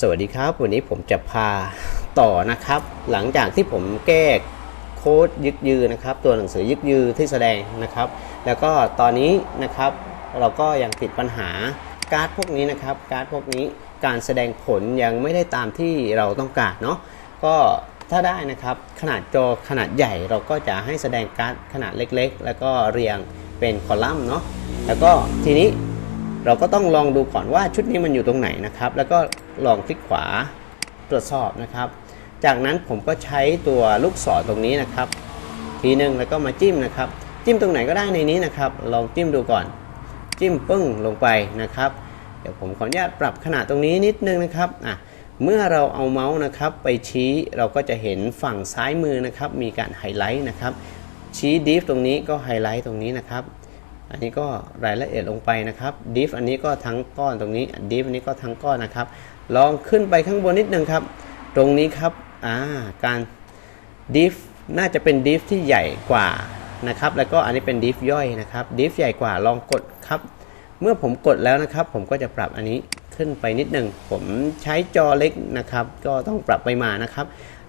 สวัสดีครับ วันนี้ผมจะพาต่อนะครับ หลังจากที่ผมแก้โค้ดยึกยือนะครับ ตัวหนังสือยึกยือที่แสดงนะครับ แล้วก็ตอนนี้นะครับ เราก็ยังติดปัญหาการ์ดพวกนี้นะครับ การ์ดพวกนี้การแสดงผลยังไม่ได้ตามที่เราต้องการเนาะก็ถ้าได้นะครับขนาดจอขนาดใหญ่เราก็จะให้แสดงการ์ดขนาดเล็ก ๆ แล้วก็เรียงเป็นคอลัมน์เนาะแล้วก็ทีนี้ เราก็ต้องลองดูก่อนว่าชุดนี้มันอยู่ตรงไหนนะครับ แล้วก็ลองคลิกขวาตรวจสอบนะครับ จากนั้นผมก็ใช้ตัวลูกศรตรงนี้นะครับ ทีหนึ่งแล้วก็มาจิ้มนะครับ จิ้มตรงไหนก็ได้ในนี้นะครับ ลองจิ้มดูก่อน จิ้มปึ้งลงไปนะครับ เดี๋ยวผมขออนุญาตปรับขนาดตรงนี้นิดนึงนะครับอะเมื่อเราเอาเมาส์นะครับไปชี้เราก็จะเห็นฝั่งซ้ายมือนะครับ มีการไฮไลท์นะครับ ชี้ดิฟตรงนี้ก็ไฮไลท์ตรงนี้นะครับ อันนี้ก็รายละเอียดลงไปนะครับ div อันนี้ก็ทั้งก้อนตรงนี้ div อันนี้ก็ทั้งก้อนนะครับ ลองขึ้นไปข้างบนนิดนึงครับ ตรงนี้ครับอ่าการ div น่าจะเป็น div ที่ใหญ่กว่านะครับ แล้วก็อันนี้เป็น div ย่อยนะครับ div ใหญ่กว่าลองกดครับ เมื่อผมกดแล้วนะครับ ผมก็จะปรับอันนี้ขึ้นไปนิดนึงผมใช้จอเล็กนะครับ ก็ต้องปรับไปมานะครับ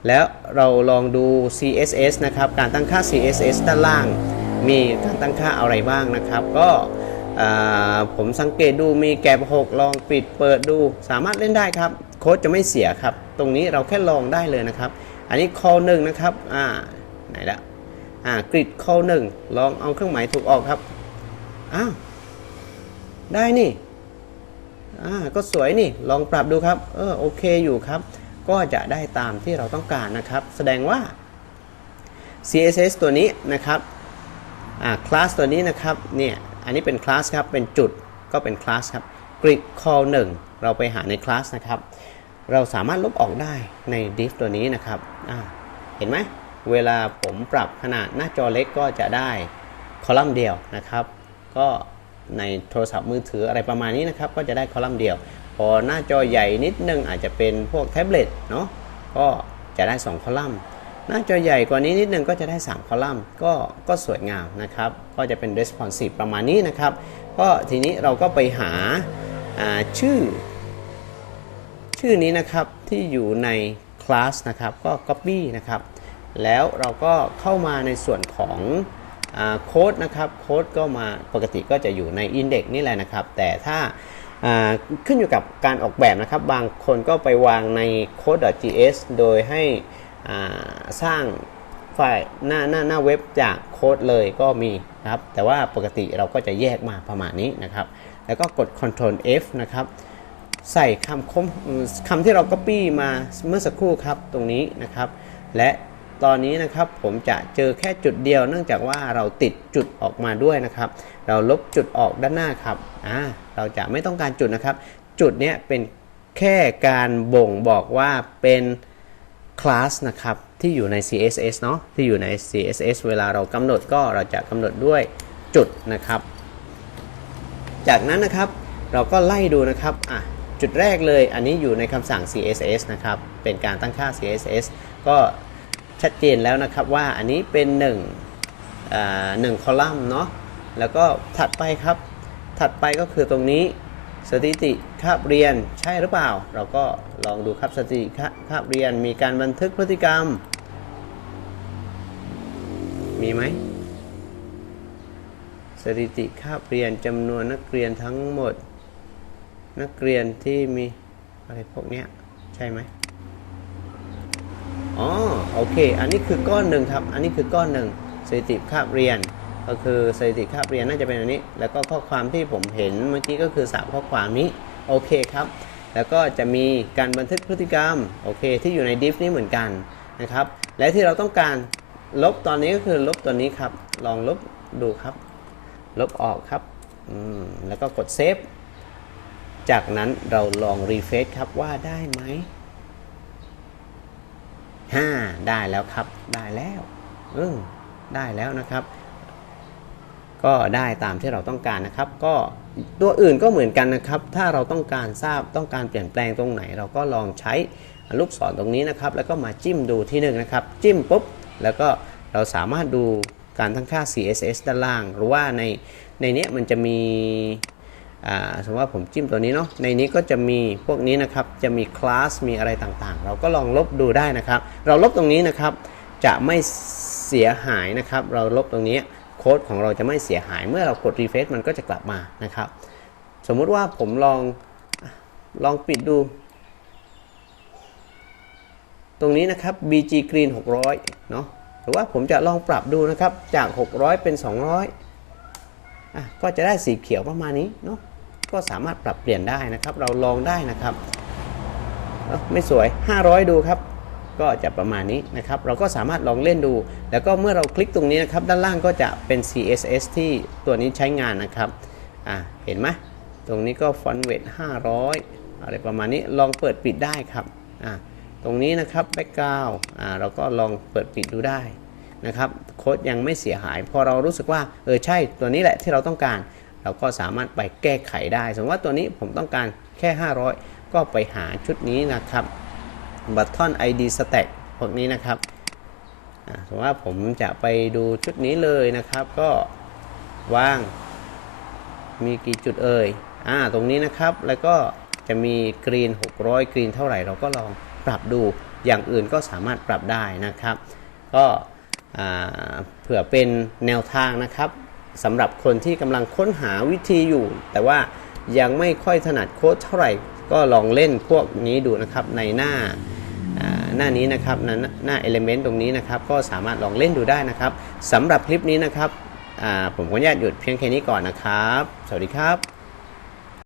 แล้วเราลองดู CSS นะครับ การตั้งค่า CSS ด้านล่าง มีการตั้งค่าอะไรบ้างนะครับ ก็ผมสังเกตดูมีแกบ6ลองปิดเปิดดู สามารถเล่นได้ครับ โค้ดจะไม่เสียครับ ตรงนี้เราแค่ลองได้เลยนะครับ อันนี้ call 1นะครับอ่าไหนละอ่ากริด call 1ลองเอาเครื่องหมายถูกออกครับอ้าวได้นี่อ่าก็สวยนี่ลองปรับดูครับเออโอเคอยู่ครับ ก็จะได้ตามที่เราต้องการนะครับ แสดงว่า CSS ตัวนี้นะครับ คลาสตัวนี้นะครับเนี่ยอันนี้เป็นคลาสครับเป็นจุดก็เป็นคลาสครับ grid call 1 เราไปหาในคลาสนะครับ เราสามารถลบออกได้ใน div ตัวนี้นะครับเห็นไหมเวลาผมปรับขนาดหน้าจอเล็กก็จะได้คอลัมน์เดียวนะครับ ก็ในโทรศัพท์มือถืออะไรประมาณนี้นะครับ ก็จะได้คอลัมน์เดียว พอหน้าจอใหญ่นิดนึงอาจจะเป็นพวกแท็บเล็ตเนาะก็จะได้ 2 คอลัมน์ หน้าจอใหญ่กว่านี้นิดนึงก็จะได้ 3 คอลัมน์ก็ก็สวยงามนะครับ ก็จะเป็น responsive ประมาณนี้นะครับ ก็ทีนี้เราก็ไปหาาชื่อ ชื่อนี้นะครับที่อยู่ในคลาสนะครับก็ Copy นะครับ แล้วเราก็เข้ามาในส่วนของโค้ดนะครับโค้ดก็มาปกติก็จะอยู่ใน Index นี่แหละนะครับ แต่ถ้าาขึ้นอยู่กับการออกแบบนะครับ บางคนก็ไปวางใน code.js โดยให้ สร้างไฟล์หน้าหน้าหน้าเว็บจากโค้ดเลยก็มีนะครับ แต่ว่าปกติเราก็จะแยกมาประมาณนี้นะครับ แล้วก็กด Ctrl F นะครับ ใส่คำคมคำที่เรา Copy มาเมื่อสักครู่ครับตรงนี้นะครับ และตอนนี้นะครับผมจะเจอแค่จุดเดียว เนื่องจากว่าเราติดจุดออกมาด้วยนะครับ เราลบจุดออกด้านหน้าครับอ่าเราจะไม่ต้องการจุดนะครับ จุดเนี้ยเป็นแค่การบ่งบอกว่าเป็น คลาสนะครับที่อยู่ใน CSS เนาะที่อยู่ใน CSS เวลาเรากำหนดก็เราจะกำหนดด้วยจุดนะครับ จากนั้นนะครับเราก็ไล่ดูนะครับอะจุดแรกเลยอันนี้อยู่ในคำสั่ง CSS นะครับเป็นการตั้งค่า CSS ก็ชัดเจนแล้วนะครับว่าอันนี้เป็น1อ่าหนึ่งคอลัมน์เนาะแล้วก็ถัดไปครับ ถัดไปก็คือตรงนี้ สถิติคาบเรียนใช่หรือเปล่า เราก็ลองดูครับสถิติคาคาบเรียนมีการบันทึกพฤติกรรม มีไหมสถิติคาบเรียนจำนวนนักเรียนทั้งหมด นักเรียนที่มีอะไรพวกนี้ใช่ไหมอ๋อโอเค อันนี้คือก้อนหนึ่งครับ อันนี้คือก้อนหนึ่งสถิติคาบเรียน ก็คือสถิติคาบเรียนน่าจะเป็นอันนี้ แล้วก็ข้อความที่ผมเห็นเมื่อกี้ก็คือสามข้อความนี้โอเคครับ แล้วก็จะมีการบันทึกพฤติกรรมโอเคที่อยู่ใน div นี้เหมือนกันนะครับ และที่เราต้องการลบตอนนี้ก็คือลบตัวนี้ครับ ลองลบดูครับ ลบออกครับแล้วก็กดเซฟ จากนั้นเราลองรีเฟซครับว่าได้ไหมห้าได้แล้วครับ ได้แล้วอืมได้แล้วนะครับ ก็ได้ตามที่เราต้องการนะครับ ก็ตัวอื่นก็เหมือนกันนะครับ ถ้าเราต้องการทราบต้องการเปลี่ยนแปลงตรงไหน เราก็ลองใช้ลูกศรตรงนี้นะครับ แล้วก็มาจิ้มดูที่หนึ่งนะครับ จิ้มปุ๊บ แล้วก็เราสามารถดูการตั้งค่า CSS ด้านล่าง หรือว่าในในเนี้ยมันจะมีอ่าสมมติว่าผมจิ้มตัวนี้เนาะ ในนี้ก็จะมีพวกนี้นะครับ จะมีคลาส มีอะไรต่างๆ เราก็ลองลบดูได้นะครับ เราลบตรงนี้นะครับ จะไม่เสียหายนะครับ เราลบตรงนี้ โค้ดของเราจะไม่เสียหาย เมื่อเรากดรีเฟซมันก็จะกลับมานะครับ สมมุติว่าผมลองลองปิดดู ตรงนี้นะครับ BG Green 600 เนาะหรือว่าผมจะลองปรับดูนะครับ จาก 600 เป็น 200อะก็จะได้สีเขียวประมาณนี้เนาะก็สามารถปรับเปลี่ยนได้นะครับ เราลองได้นะครับ ไม่สวย 500 ดูครับ ก็จะประมาณนี้นะครับ เราก็สามารถลองเล่นดู แล้วก็เมื่อเราคลิกตรงนี้นะครับ ด้านล่างก็จะเป็น CSS ที่ตัวนี้ใช้งานนะครับอะเห็นไหมตรงนี้ก็ฟอนต์เวท500 อะไรประมาณนี้ลองเปิดปิดได้ครับอะตรงนี้นะครับแบ็กกราวอ่าเราก็ลองเปิดปิดดูได้นะครับโค้ดยังไม่เสียหาย พอเรารู้สึกว่าเออใช่ตัวนี้แหละที่เราต้องการ เราก็สามารถไปแก้ไขได้ สมมติว่าตัวนี้ผมต้องการแค่ 500 ก็ไปหาชุดนี้นะครับ บัตทอน ID Stack พวกนี้นะครับสมมติว่าผมจะไปดูชุดนี้เลยนะครับ ก็วางมีกี่จุดเอ่ยอ่าตรงนี้นะครับแล้วก็จะมีกรีน 600 กรีนเท่าไหร่เราก็ลองปรับดูอย่างอื่นก็สามารถปรับได้นะครับ ก็เผื่อเป็นแนวทางนะครับสำหรับคนที่กำลังค้นหาวิธีอยู่ แต่ว่ายังไม่ค่อยถนัดโค้ดเท่าไหร่ ก็ลองเล่นพวกนี้ดูนะครับในหน้าอ่า หน้านี้นะครับหน้าหน้า Element ตรงนี้นะครับก็สามารถลองเล่นดูได้นะครับสำหรับคลิปนี้นะครับผมขออนุญาตหยุดเพียงแค่นี้ก่อนนะครับ สวัสดีครับ